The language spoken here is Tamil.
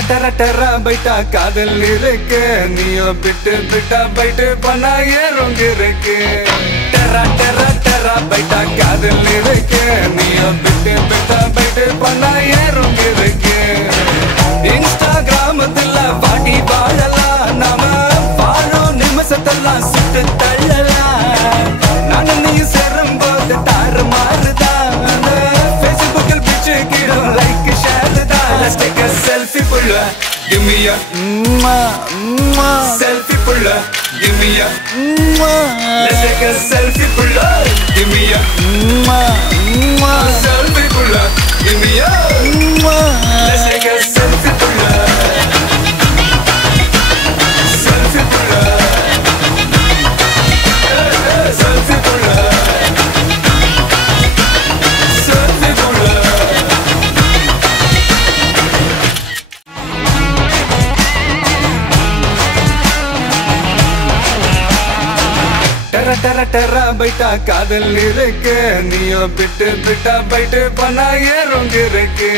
டெர டெர பைட்டா காதல் இருக்கு நீயோ பிட்டு பிட்டா பைட்டு பண்ணா ஏறுங்க இருக்கு டெர டெர டெர பைட்டா காதல் இருக்கு நீயோ பிட்டு பிட்டா பைட்டு பண்ணா ஏறுங்க இருக்கு இன்ஸ்டாகிராமத்துல வாடி வாழலாம் நாம வாழும் நிமிஷத்தெல்லாம் சுட்டு தள்ளலாம் நானும் நீ சேரும் போது தாறு மாறுதான் ஃபேஸ்புக்கில் பிச்சு கீழும் லைக் ஷேர் தான் Let's take a selfie pulla give me a selfie pulla give me a Let's take a selfie pulla give me a selfie pulla give me a Let's take a selfie pulla selfie pulla selfie pulla selfie pulla டெர டெர டெர பைட்டா காதல் இருக்கு நீயோ பிட்டு பிட்டா பைட்டு பண்ணா ஏறுங்க இருக்கு